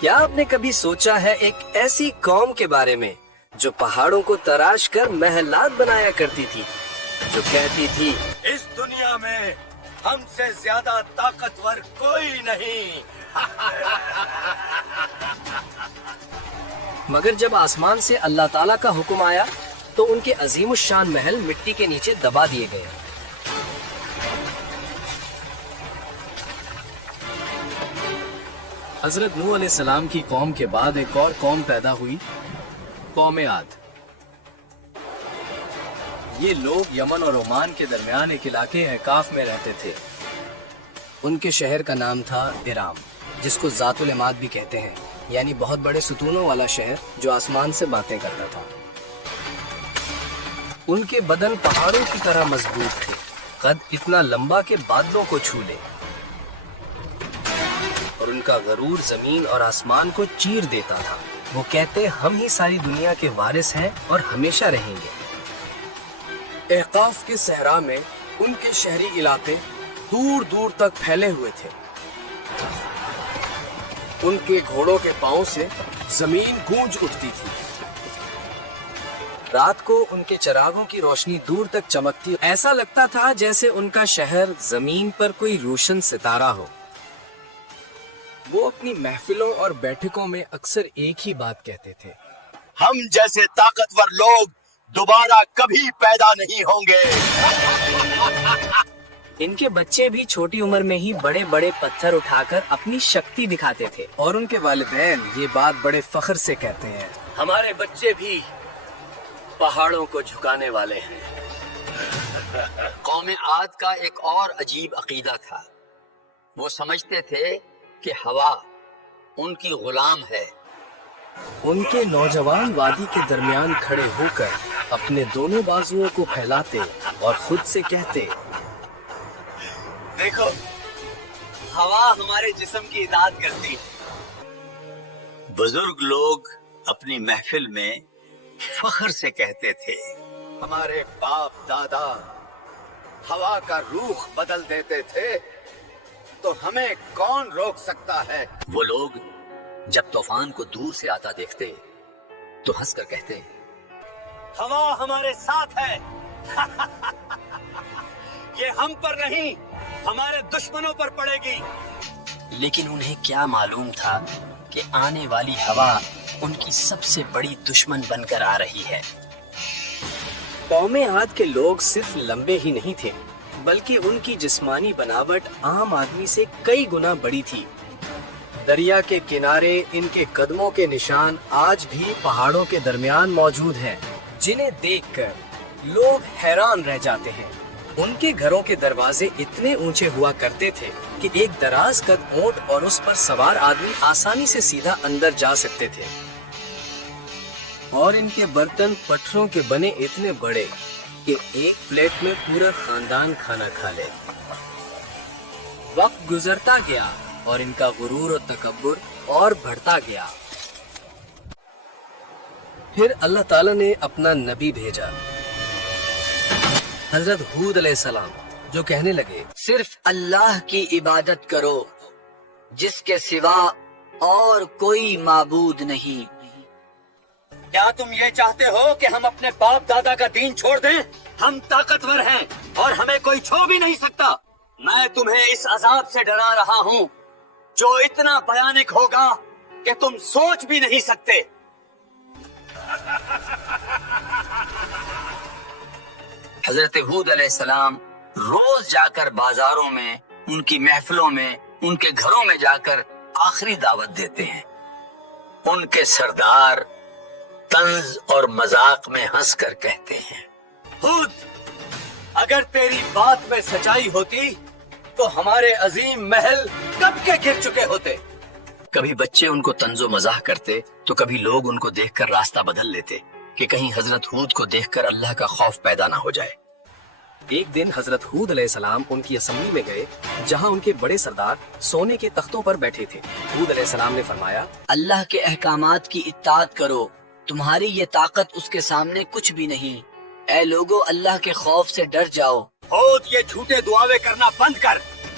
کیا آپ نے کبھی سوچا ہے ایک ایسی قوم کے بارے میں جو پہاڑوں کو تراش کر محلات بنایا کرتی تھی، جو کہتی تھی اس دنیا میں ہم سے زیادہ طاقتور کوئی نہیں؟ مگر جب آسمان سے اللہ تعالیٰ کا حکم آیا تو ان کے عظیم الشان محل مٹی کے نیچے دبا دیے گئے۔ حضرت نوح علیہ السلام کی قوم کے بعد ایک اور قوم پیدا ہوئی، قوم عاد۔ یہ لوگ یمن اور عمان کے درمیان ایک علاقے احقاف میں رہتے تھے۔ ان کے شہر کا نام تھا ارام، جس کو ذات العماد بھی کہتے ہیں، یعنی بہت بڑے ستونوں والا شہر جو آسمان سے باتیں کرتا تھا۔ ان کے بدن پہاڑوں کی طرح مضبوط تھے، قد اتنا لمبا کہ بادلوں کو چھو لے، اور ان کا غرور زمین اور آسمان کو چیر دیتا تھا۔ وہ کہتے ہم ہی ساری دنیا کے وارث ہیں اور ہمیشہ رہیں گے۔ احقاف کے صحرا میں ان کے شہری علاقے دور دور تک پھیلے ہوئے تھے۔ ان کے گھوڑوں کے پاؤں سے زمین گونج اٹھتی تھی۔ رات کو ان کے چراغوں کی روشنی دور تک چمکتی، ایسا لگتا تھا جیسے ان کا شہر زمین پر کوئی روشن ستارہ ہو۔ وہ اپنی محفلوں اور بیٹھکوں میں اکثر ایک ہی بات کہتے تھے، ہم جیسے طاقتور لوگ دوبارہ کبھی پیدا نہیں ہوں گے۔ ان کے بچے بھی چھوٹی عمر میں ہی بڑے بڑے پتھر اٹھا کر اپنی شکتی دکھاتے تھے، اور ان کے والدین یہ بات بڑے فخر سے کہتے ہیں، ہمارے بچے بھی پہاڑوں کو جھکانے والے ہیں۔ قوم عاد کا ایک اور عجیب عقیدہ تھا۔ وہ سمجھتے تھے کہ ہوا ان کی غلام ہے۔ ان کے نوجوان وادی کے درمیان کھڑے ہو کر اپنے دونوں بازوؤں کو پھیلاتے اور خود سے کہتے، دیکھو، ہوا ہمارے جسم کی اطاعت کرتی ہے۔ بزرگ لوگ اپنی محفل میں فخر سے کہتے تھے، ہمارے باپ دادا ہوا کا رخ بدل دیتے تھے، تو ہمیں کون روک سکتا ہے؟ وہ لوگ جب طوفان کو دور سے آتا دیکھتے تو ہنس کر کہتے، ہوا ہمارے ساتھ ہے۔ یہ ہم پر نہیں، ہمارے دشمنوں پر پڑے گی۔ لیکن انہیں کیا معلوم تھا کہ آنے والی ہوا ان کی سب سے بڑی دشمن بن کر آ رہی ہے۔ قوم عاد کے لوگ صرف لمبے ہی نہیں تھے، بلکہ ان کی جسمانی بناوٹ عام آدمی سے کئی گنا بڑی تھی۔ دریا کے کنارے ان کے قدموں کے نشان آج بھی پہاڑوں کے درمیان موجود ہیں، جنہیں دیکھ کر لوگ حیران رہ جاتے ہیں۔ ان کے گھروں کے دروازے اتنے اونچے ہوا کرتے تھے کہ ایک دراز قد اونٹ اور اس پر سوار آدمی آسانی سے سیدھا اندر جا سکتے تھے، اور ان کے برتن پتھروں کے بنے اتنے بڑے کہ ایک پلیٹ میں پورا خاندان کھانا کھا لے۔ وقت گزرتا گیا اور ان کا غرور و تکبر اور بڑھتا گیا۔ پھر اللہ تعالیٰ نے اپنا نبی بھیجا، حضرت ہود علیہ السلام، جو کہنے لگے، صرف اللہ کی عبادت کرو، جس کے سوا اور کوئی معبود نہیں۔ کیا تم یہ چاہتے ہو کہ ہم اپنے باپ دادا کا دین چھوڑ دیں؟ ہم طاقتور ہیں اور ہمیں کوئی چھو بھی نہیں سکتا۔ میں تمہیں اس عذاب سے ڈرا رہا ہوں جو اتنا بھیانک ہوگا کہ تم سوچ بھی نہیں سکتے۔ حضرت ہود علیہ السلام روز جا کر بازاروں میں، ان کی محفلوں میں، ان کے گھروں میں جا کر آخری دعوت دیتے ہیں۔ ان کے سردار طنز اور مذاق میں ہنس کر کہتے ہیں، ہود، اگر تیری بات میں سچائی ہوتی تو ہمارے عظیم محل کب کے گر چکے ہوتے۔ کبھی بچے ان کو طنز و مزاح کرتے تو کبھی لوگ ان کو دیکھ کر راستہ بدل لیتے کہ کہیں حضرت ہود کو دیکھ کر اللہ کا خوف پیدا نہ ہو جائے۔ ایک دن حضرت ہود علیہ السلام ان کی اسمبلی میں گئے، جہاں ان کے بڑے سردار سونے کے تختوں پر بیٹھے تھے۔ ہود علیہ السلام نے فرمایا، اللہ کے احکامات کی اطاعت کرو، تمہاری یہ طاقت اس کے سامنے کچھ بھی نہیں۔ اے لوگو، اللہ کے خوف سے ڈر جاؤ۔ ہود، یہ جھوٹے دعوے کرنا بند کر۔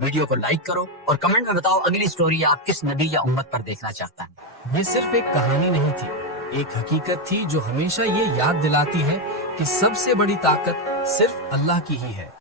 ویڈیو کو لائک کرو اور کمنٹ میں بتاؤ اگلی سٹوری آپ کس نبی یا امت پر دیکھنا چاہتا ہے۔ یہ صرف ایک کہانی نہیں تھی، ایک حقیقت تھی جو ہمیشہ یہ یاد دلاتی ہے کہ سب سے بڑی طاقت صرف اللہ کی ہی ہے۔